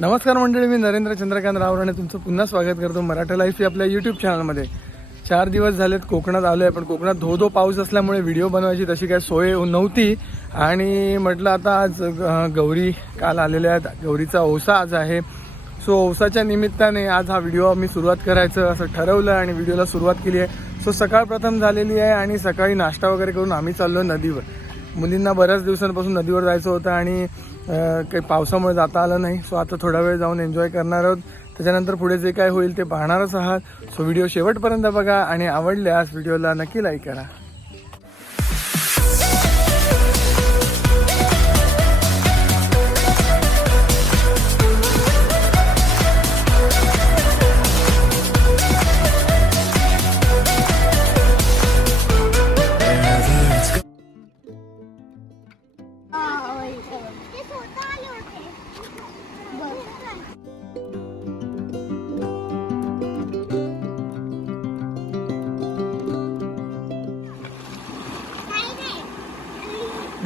नमस्कार मंडळी मी नरेंद्र चंद्रकांत रावराणे तुमचं पुन्हा स्वागत करतो मराठा लाईफ आपल्या यूट्यूब चॅनलमध्ये चार दिवस झालेत कोकणात आलो आहे पण कोकणात धो धो पाऊस असल्यामुळे व्हिडिओ बनवायची तशी काही सोय नव्हती. आणि म्हटलं आता आज गौरी काल आलेल्या आहेत. गौरीचा ओसा आज आहे. सो ओसाच्या निमित्ताने आज हा व्हिडिओ मी सुरुवात करायचं असं ठरवलं आणि व्हिडिओला सुरुवात केली आहे. सो सकाळ प्रथम झालेली आहे आणि सकाळी नाश्ता वगैरे करून आम्ही चाललो नदीवर. मुलींना बऱ्याच दिवसांपासून नदीवर जायचं होतं आणि काही पावसामुळे जाता आलं नाही. सो आता थोडा वेळ जाऊन एन्जॉय करणार आहोत. त्याच्यानंतर पुढे जे काय होईल ते पाहणारच आहात. सो व्हिडिओ शेवटपर्यंत बघा आणि आवडल्यास व्हिडिओला नक्की लाईक करा.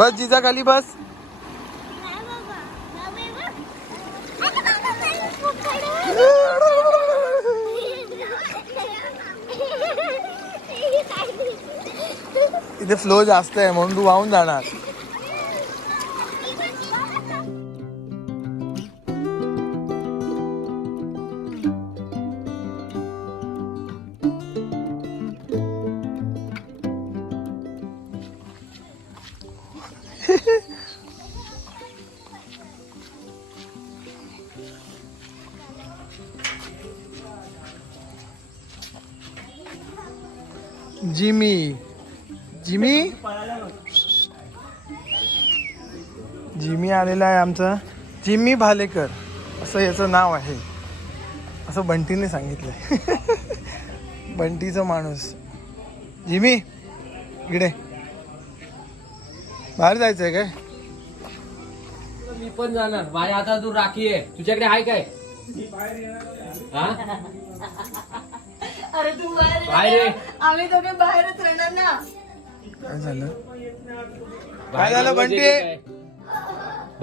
बस जिजा खाली बस. इथे फ्लो जास्त आहे म्हणून तू वाहून जाणार. आलेला आहे आमचा जिम्मी भालेकर. असं याचं नाव आहे. असं बंटीने सांगितलंय. बंटीचा माणूस. जिमी इकडे. बाहेर जायचंय काय? मी पण जाणार. माझ्या हातात तू राखी आहे. तुझ्याकडे आहे काय? हा? अरे तू बाहेर बाहेर ये. आम्ही दोघे बाहेरच राहणार ना. काय झालं? बाहेर झालं, बंटी? काय?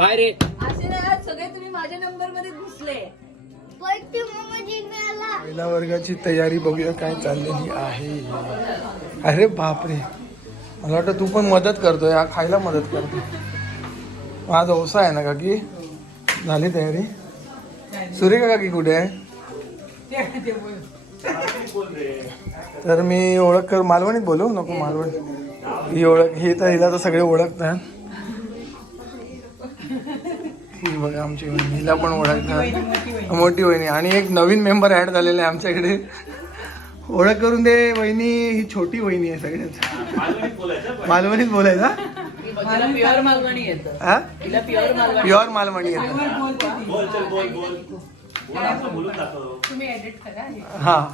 बाहेर ये. असे नाही सगळे तुम्ही माझ्या नंबरमध्ये घुसले पहिल्या वर्गाची तयारी बघूया काय चाललेली आहे. अरे बापरे. मला वाटतं तू पण मदत करतोय हा खायला मदत करतो आज ओसा आहे ना काकी? झाली तयारी? सुरेखा काकी कुठे आहे? तर मी ओळख कर मालवणीत बोलू? नको मालवण. ही ओळख ही तर हिला तर सगळे ओळखतात. ही बघा आमची. हिला पण ओळखतात. मोठी वहिनी. आणि एक नवीन मेंबर ऍड झालेला आहे आमच्याकडे. ओळख करून दे वहिनी. ही छोटी वहिनी आहे सगळ्यात मालवणीत बोलायचा प्युअर मालवणी येतं. हा? तिला प्युअर मालवणी. प्युअर मालवणी येतं. तुम्ही एडिट करा हा.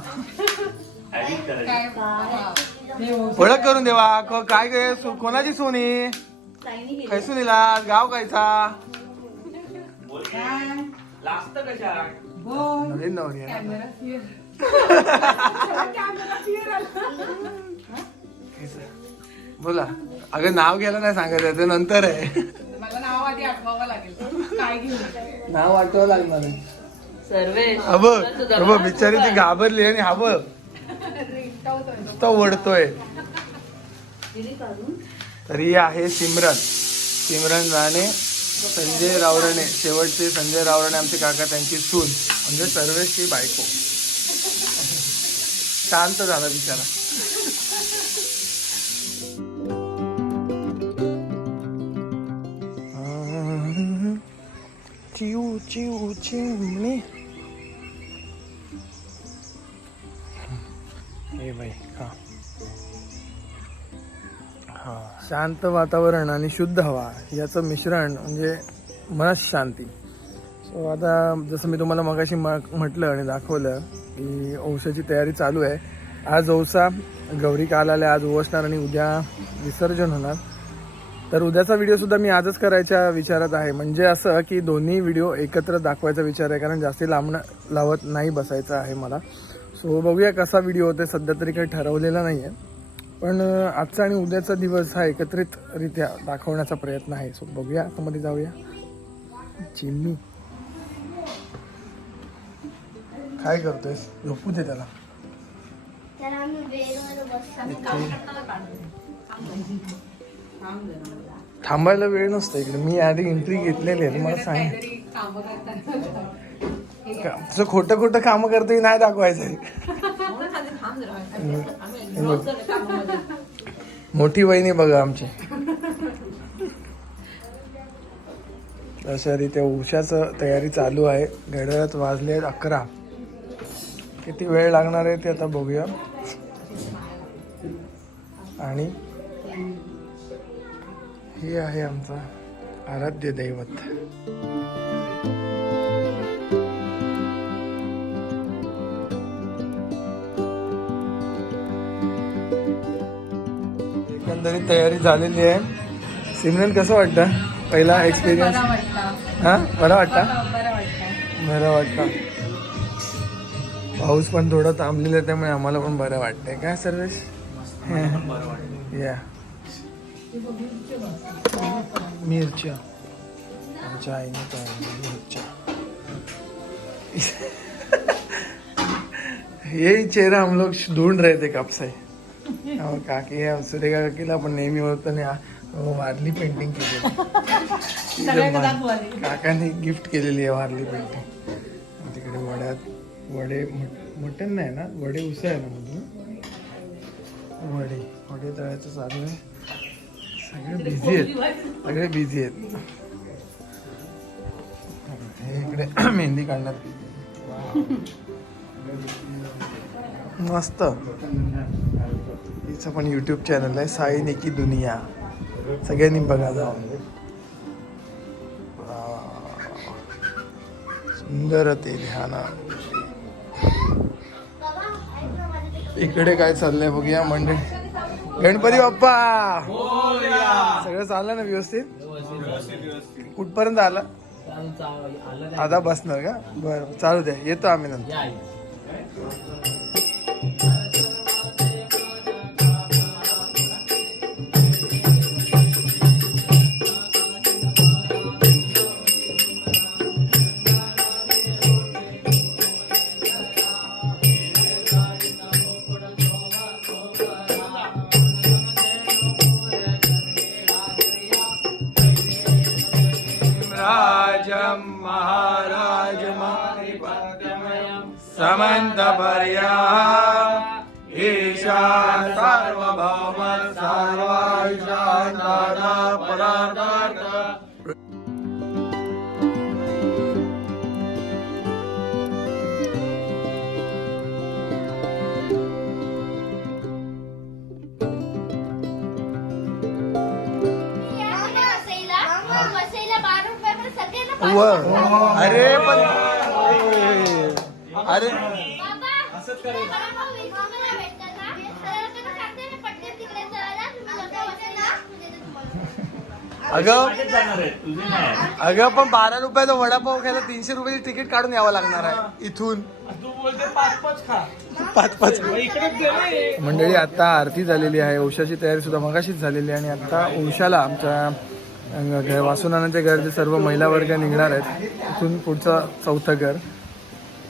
ओळख करून देवा. काय काय सु- कोणाची सोनी? काय सुनीला? गाव कायचा? नवीन नवरी आहे ना. बोला. अगं नाव घ्यायला नाही सांगायचं ते नंतर आहे. मला नाव आधी आठवावं लागेल. काय नाव आठवावं लागणार आहे. सर्वेश. हा बघ. हा बघ बिचारी ती घाबरली आणि हा बघ. नुसता ओढतोय. तर ही आहे सिमरन. सिमरन राणे संजय रावरणे शेवटचे संजय रावरणे आमचे काका त्यांची सून. म्हणजे सर्वेची बायको. शांत झाला बिचारा. चिऊ चिऊ चिमणी. हे बाई हा. शांत वातावरण आणि शुद्ध हवा याचं मिश्रण म्हणजे मनस शांती. सो आता जसं मी तुम्हाला मगाशी म- म्हटलं आणि दाखवलं की औसाची तयारी चालू आहे. आज औसा गौरी काल आल्या आज ओवसणार आणि उद्या विसर्जन होणार. तर उद्याचा व्हिडिओसुद्धा मी आजच करायच्या विचारात आहे. म्हणजे असं की दोन्ही व्हिडिओ एकत्र दाखवायचा विचार आहे कारण जास्ती लांबणं लावत नाही बसायचं आहे मला. सो बघूया कसा व्हिडिओ होते सध्या तरी काही ठरवलेला नाही आहे पण आजचा आणि उद्याचा दिवस हा एकत्रितरित्या दाखवण्याचा प्रयत्न आहे. सो बघूया आतमध्ये जाऊया. चिमणी. काय करतोय झोपू दे त्याला. थांबायला वेळ नसतो इकडे. मी आधी एंट्री घेतलेली आहे तुम्हाला सांग. तुझं खोटं खोटं काम करतोय नाही दाखवायचं मोठी वहिनी बघा आमची. अशा रीते उशाचं तयारी चालू आहे. घड्याळात वाजले आहेत अकरा. किती वेळ लागणार आहे ते आता बघूया. आणि हे आहे आमचा आराध्य दैवत. एकंदरीत तयारी झालेली आहे. सिमरन कसं वाटतं? पहिला एक्सपिरियन्स हा? बरं वाटतं? बरं वाटतं. पाऊस पण थोडा थांबलेला आहे त्यामुळे आम्हाला पण बरं वाटतंय. काय सर्वेश? या. मिरच्या. आमच्या आईने मिरच्या यही चेहरा हम लोग ढूंढ रहे थे कब से और काकी है सुरेखा काकीला आपण नेहमी ओळखतो आणि आ- वारली पेंटिंग केली काकाने गिफ्ट केलेली आहे वारली पेंटिंग तिकडे वड्यात वडे मट- मटण नाही ना? वडे उसळ आहे ना मधून? वडे. वडे तळायचं चालू आहे. सगळे बिझी आहेत. सगळे बिझी आहेत. हे इकडे मेहंदी काढण्यात मस्त. तिचं पण यूट्यूब चॅनल आहे साई निकी दुनिया. सगळ्यांनी बघा जाऊन. सुंदर ते ध्यान. ना इकडे काय चाललंय बघूया मंडळी. गणपती बाप्पा! सगळं चाललं ना व्यवस्थित? कुठपर्यंत आला? आता बसणार का? बरं चालू द्या. येतो आम्ही नंतर. राजं महाराजमाधिपत्यमयं समन्तपर्या ईशा सार्वभौम सर्वायुषान्तादा परार्थ वसईला, देते तुम्हाला. अगं अगं पण बारा रुपयाचा वडापाव खायला तीनशे रुपयाची तिकीट काढून यावं लागणार आहे इथून. पाच पाच मंडळी आता आरती झालेली आहे. औषाची तयारी सुद्धा मगाशीच झालेली आहे. आणि आता औषाला आमच्या वासुनानाच्या घरातील सर्व महिला वर्ग निघणार आहेत. इथून पुढचं चौथं घर.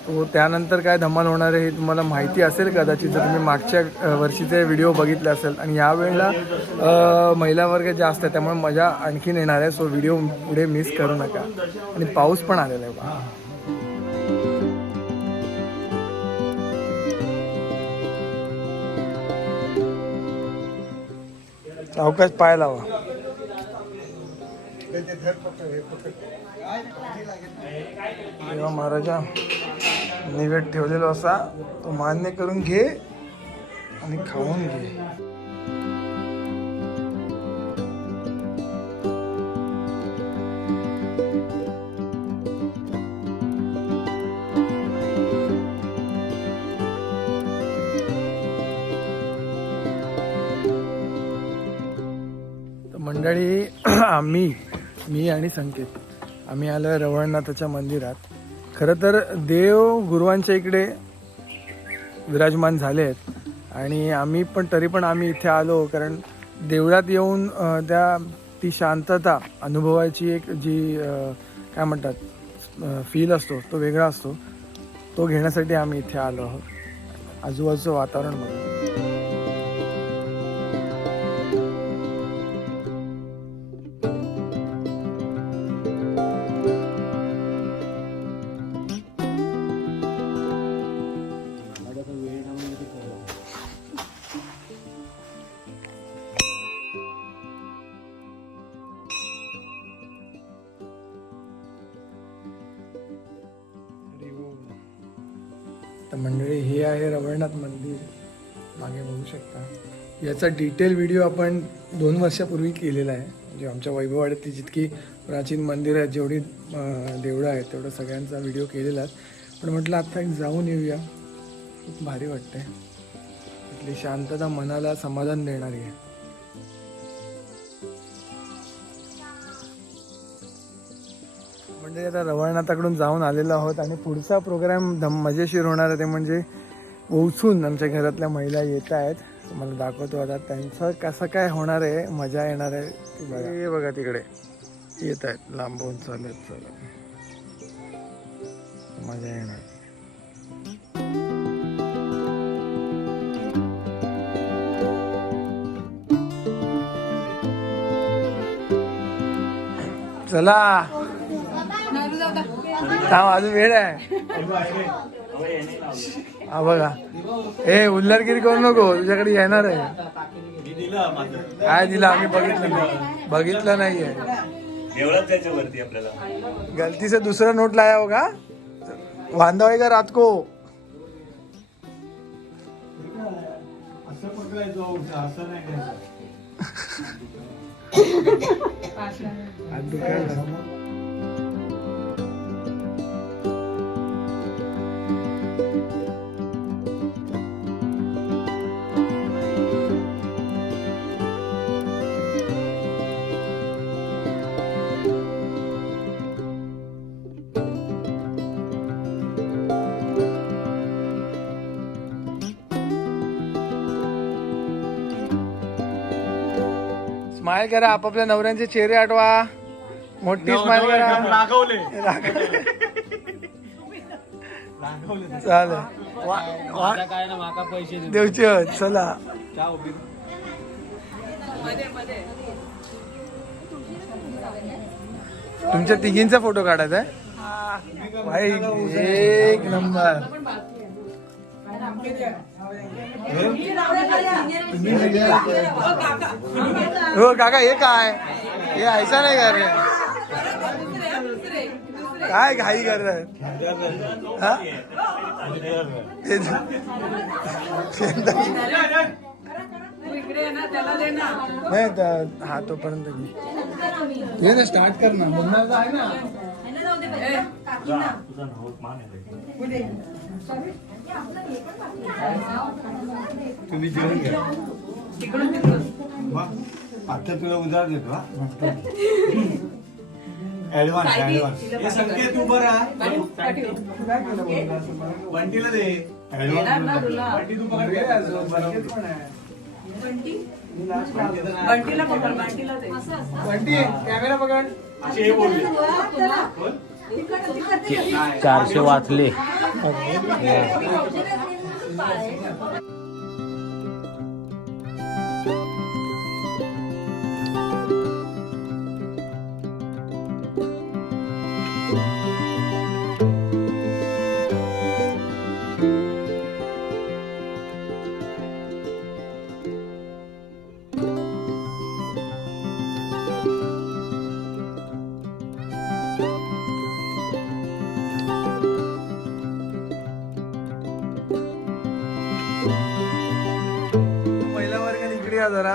तो त्यानंतर काय धमाल होणार आहे हे तुम्हाला माहिती असेल कदाचित. जर तुम्ही मागच्या वर्षीचे व्हिडिओ बघितले असेल आणि यावेळेला महिला वर्ग जास्त आहे त्यामुळे मजा आणखीन येणार आहे. सो व्हिडिओ पुढे मिस करू नका. आणि पाऊस पण आलेला आहे बघा. अवकाश पाय लावा तेव्हा महाराजा निवेद ठेवलेला असा तो मान्य करून घे आणि खाऊन घे. तर मंडळी आम्ही मी आणि संकेत. आम्ही आलो आहे रवळनाथाच्या मंदिरात. खरं तर देव गुरुवांच्या इकडे विराजमान झाले आहेत. आणि आम्ही पण तरी पण आम्ही इथे आलो कारण देवळात येऊन त्या ती शांतता अनुभवायची एक जी काय म्हणतात फील असतो तो वेगळा असतो. तो घेण्यासाठी आम्ही इथे आलो आहोत. आजूबाजूचं वातावरण म्हणून तर मंडळी हे आहे रवळनाथ मंदिर. मागे बघू शकता. याचा डिटेल व्हिडिओ आपण दोन वर्षापूर्वी केलेला आहे. म्हणजे आमच्या वैभववाड्यातली जितकी प्राचीन मंदिरं आहेत जेवढी देवळं आहेत तेवढं सगळ्यांचा व्हिडिओ केलेला आहे. पण म्हटलं आत्ता एक जाऊन येऊया. खूप भारी वाटतंय. इथली शांतता मनाला समाधान देणारी आहे. म्हणजे आता रवळनाथाकडून जाऊन आलेलो आहोत आणि पुढचा प्रोग्राम धम मजेशीर होणार आहे ते म्हणजे ओळखून आमच्या घरातल्या महिला येत आहेत. तुम्हाला दाखवतो आता त्यांचं कसं काय होणार आहे मजा येणार आहे. हे बघा तिकडे. येत आहेत लांबून चालत चालत. मजा येणार. चला. थांब अजून वेळ आहे. हा बघा. ए उल्हारगिरी करू नको तुझ्याकडे येणार आहे. काय दिलं आम्ही बघितलं नाही. बघितलं नाहीये. एवढंच त्याच्यावरती आपल्याला. गलती से दुसरा नोट लाया होगा वांदा होएगा रात को आज स्माइल करा आपापल्या नवऱ्यांचे चेहरे आठवा. मोठी स्माइल करा. चालेल. देवची हळद, चला. तुमच्या तिघींचा फोटो काढायचा आहे? भाई एक नंबर. हो काका हे काय हे? ऐसा नाही कर रे काय घाई करताय हा? ते- नाही तर हा तोपर्यंत. घे ना। स्टार्ट कर ना आहे ना तुम्ही जेवण घ्या. आता तुला उधार देतो हा. ऍडव्हान्स ऍडव्हान्स संकेत तू बरा बंटीला दे. बंटी कॅमेरा पकड. हे बोलले चारशे वाचले. हो.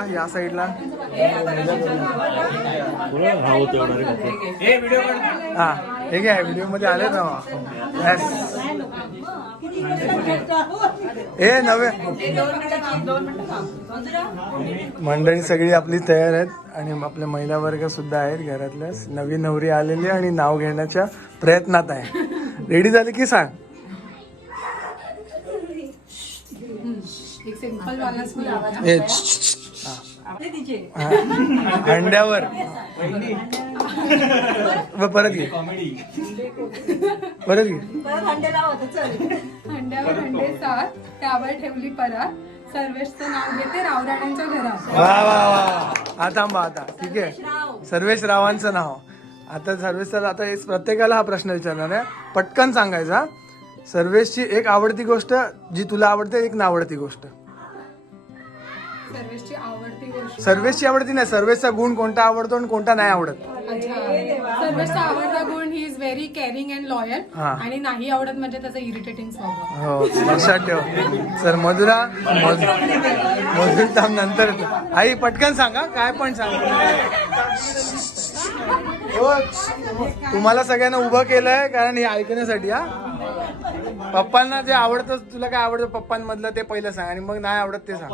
या साईडला हा हे काय व्हिडिओमध्ये आले ना. हे नवे मंडळी सगळी आपली तयार आहेत आणि आपल्या महिला वर्ग सुद्धा आहेत घरातल्या नवी नवरी आलेली आणि नाव घेण्याच्या प्रयत्नात आहे रेडी झाली की सांग एक सिंपल ए. हा. अंड्यावर. परत घे. कॉमेडी. परत घे. हंड्यावर हंडे सात त्यावर ठेवली परात. सर्वेशचं नाव घेते रावराण्यांच्या घरात. वा वा वा. आता आता. ठीक आहे. सर्वेश रावांचं नाव. आता सर्वेशचा आता प्रत्येकाला हा प्रश्न विचारणार आहे. पटकन सांगायचा. सर्वेशची एक आवडती गोष्ट जी तुला आवडते एक नावडती गोष्ट. सर्वेशची आवडती गोष्ट. सर्वेशची आवडती नाही सर्वेशचा गुण कोणता आवडतो आणि कोणता नाही आवडत? अच्छा. सर्वेशचा आवडता गुण he is very caring and loyal हा. आणि नाही आवडत म्हणजे त्याचा इरिटेटिंग स्वभाव. हो लक्षात ठेव. सर मधुरा मधुर थांब नंतर. आई पटकन सांगा काय पण सांगा. हो, तुम्हाला सगळ्यांना उभं केलंय कारण हे ऐकण्यासाठी हा. पप्पांना जे आवडतं तुला काय आवडतं पप्पांमधलं ते पहिलं सांग आणि मग नाही आवडत ते सांग.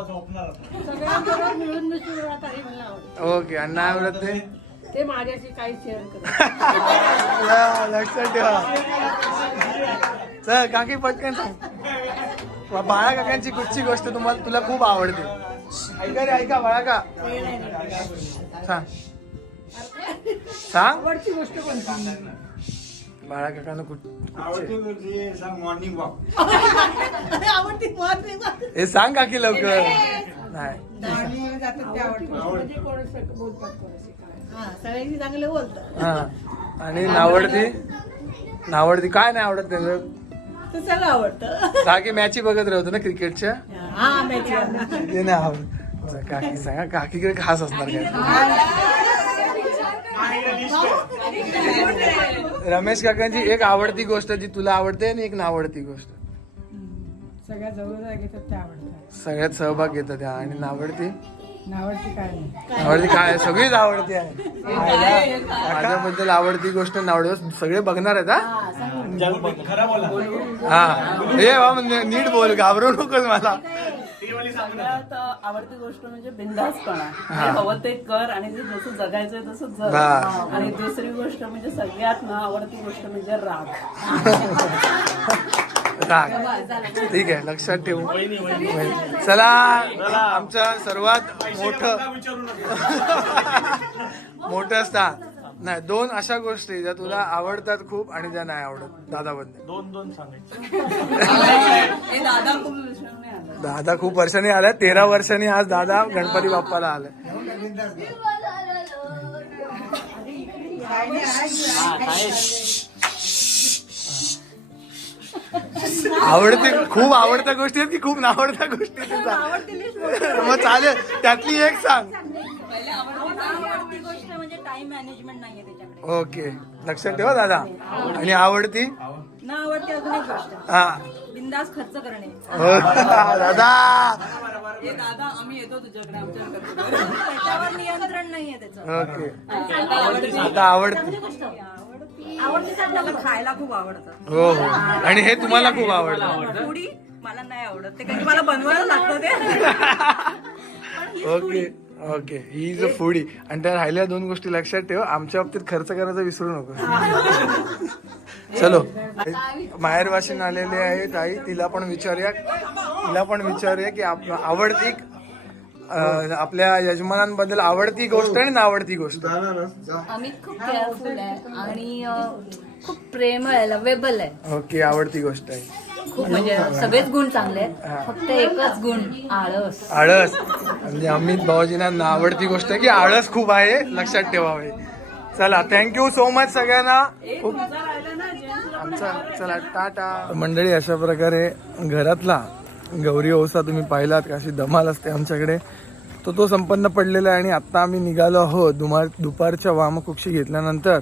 ओके आणि नाही आवडत ते? ते माझ्याशी काही शेअर करत लक्षात ठेवा. चल काकी पटकन सांग. बा- बाळा काकांची कुठची गोष्ट तुम्हाला तुला खूप आवडते? ऐका रे ऐका बाळा का? सांग. सांग. आवडची गोष्ट कोणती? बाळा काकांना कुठ आवडती म्हणजे सांग मॉर्निंग वॉक आवडती मॉर्निंग हे सांग काकी लवकर. नाही. जातात ते आवडतं म्हणजे सगळ्यांनी चांगले बोलतात. हा. आणि नावडती? नावडती काय नाही आवडत त्यांचं? तर सगळं आवडतं. काकी मॅची बघत राहतो ना क्रिकेटच्या. हा ते नाही आवडत. काकी सांगा काकीकडे खास असणार काय? रमेश काकांची एक आवडती गोष्ट जी तुला आवडते आणि एक नावडती गोष्ट. सगळ्या जवळ घेतात ते आवडतात सगळ्यात सहभाग घेतात त्या. आणि नावडती? नावडती काय आवडती काय? सगळीच आवडती आहे. माझ्याबद्दल आवडती गोष्ट नावडत सगळे बघणार आहेत हा? खरं बोला. हा. हे नीट बोल घाबरू नकोस मला. सगळ्यात आवडती गोष्ट म्हणजे बिंदासपणा हवं ते कर आणि जे जसं जगायचंय तसं जग. आणि दुसरी गोष्ट म्हणजे सगळ्यात ना आवडती गोष्ट म्हणजे राग. राग. ठीक आहे लक्षात ठेवू. चला आमचं सर्वात मोठं मोठं स्थान नाही दोन अशा गोष्टी ज्या तुला आवडतात खूप आणि ज्या नाही आवडत. दादाबद्दल दोन दोन सांगायचे. हे दादा खूप आला वर्षांनी आलाय तेरा वर्षांनी आज दादा गणपती बाप्पाला आलाय. आवडते खूप आवडत्या गोष्टी आहेत की खूप नावडत्या गोष्टी आहेत तुझ्या? मग चालेल त्यातली एक सांग. आवडती गोष्ट म्हणजे टाइम मॅनेजमेंट नाहीये त्याच्याकडे ओके लक्षात ठेवा दादा. आणि आवडती? ना आवडती अजून एक गोष्ट हा. बिंदास खर्च करणे. हो, दादा. हे दादा आम्ही येतो तुझ्याकडे आमच्या त्याच्यावर नियंत्रण नाहीये त्याचं. ओके. आता आवडती. आवडते तर मला खायला खूप आवडतं. हो हो. आणि हे तुम्हाला खूप आवडतं. पुडी मला नाही आवडत. ते काही मला बनवायला लागतं ते. Okay okay. He is a foodie आणि त्या राहिल्या दोन गोष्टी लक्षात ठेव. आमच्या बाबतीत खर्च करायचा विसरू नको. चलो. माहेरवाशीन आलेले आहेत आई. तिला पण विचारूया. तिला पण विचारूया की आवडती अं, आपल्या यजमानांबद्दल आवडती गोष्ट आणि नावडती गोष्ट. आम्ही खूप केअरफुल आहे आणि अ, खूप प्रेमळ आहे लवेबल आहे. ओके आवडती गोष्ट आहे. खूप म्हणजे सगळेच गुण चांगले आहेत. फक्त एकच गुण आळस. आळस. म्हणजे अमित भाऊजींना आवडती गोष्ट आहे की आळस खूप आहे लक्षात ठेवावे. चला थँक्यू सो मच सगळ्यांना. खूप आमचा चला टाटा. मंडळी अशा प्रकारे घरातला गौरी ओसा तुम्ही पाहिलात का? अशी धमाल असते आमच्याकडे. तो तो संपन्न पडलेला आहे आणि आत्ता आम्ही निघालो आहोत दुमार दुपारच्या वामकुक्षी घेतल्यानंतर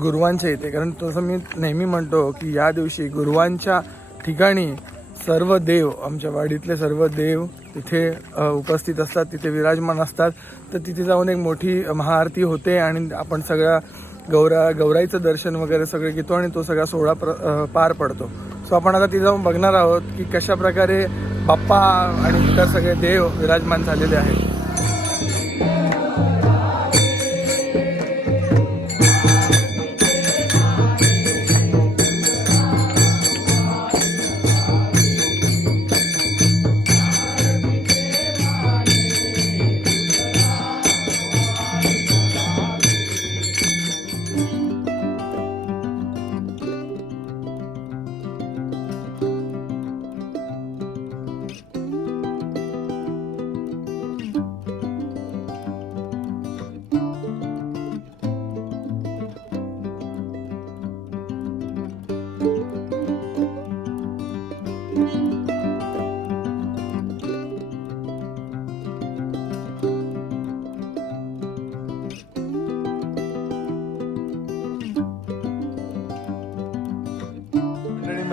गुरुवांच्या इथे. कारण तसं मी नेहमी म्हणतो की या दिवशी गुरुवांच्या ठिकाणी सर्व देव आमच्या वाडीतले सर्व देव तिथे उपस्थित असतात तिथे विराजमान असतात. तर तिथे जाऊन एक मोठी महाआरती होते आणि आपण सगळ्या गौरा गौराईचं दर्शन वगैरे सगळं घेतो आणि तो सगळा सोहळा प्र पार पडतो. सो आपण आता तिथे जाऊन बघणार आहोत की कशा प्रकारे बाप्पा आणि इतर सगळे देव विराजमान झालेले आहेत.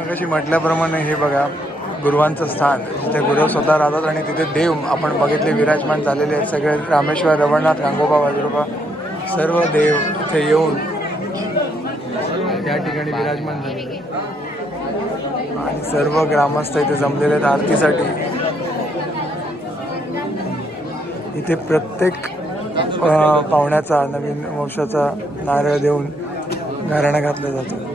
मगाशी म्हटल्याप्रमाणे हे बघा गुरुवांचं स्थान जिथे गुरु स्वतः राहतात आणि तिथे देव आपण बघितले विराजमान झालेले आहेत सगळे रामेश्वर रवळनाथ गांगोबा वाजोबा सर्व देव इथे येऊन या ठिकाणी विराजमान झाले. आणि सर्व ग्रामस्थ इथे जमलेले आहेत आरतीसाठी. इथे प्रत्येक पाहुण्याचा नवीन वंशाचा नारळ देऊन घराणं घातलं जातं.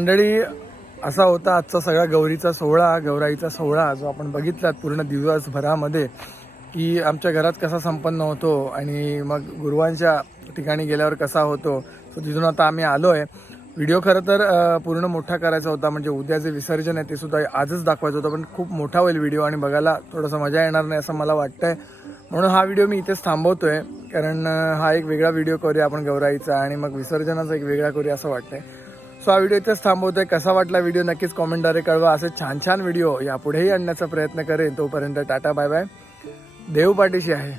मंडळी असा होता आजचा सगळा गौरीचा सोहळा गौराईचा सोहळा जो आपण बघितलात पूर्ण दिवसभरामध्ये की आमच्या घरात कसा संपन्न होतो आणि मग गुरुवांच्या ठिकाणी गेल्यावर कसा होतो. सो तिथून आता आम्ही आलो आहे व्हिडिओ खरं तर पूर्ण मोठा करायचा होता म्हणजे उद्या जे विसर्जन आहे ते सुद्धा आजच दाखवायचं होतं पण खूप मोठा होईल व्हिडिओ आणि बघायला थोडंसं मजा येणार नाही असं मला वाटतंय. म्हणून हा व्हिडिओ मी इथेच थांबवतो आहे कारण हा एक वेगळा व्हिडिओ करूया आपण गौराईचा आणि मग विसर्जनाचा एक वेगळा करूया असं वाटतं आहे सो हा व्हिडिओ इथेच थांबवतोय. कसा वाटला व्हिडिओ नक्कीच कॉमेंटद्वारे कळवा. असे छान छान व्हिडिओ यापुढेही आणण्याचा प्रयत्न करेन. तोपर्यंत टाटा बाय बाय देव पाठीशी आहे.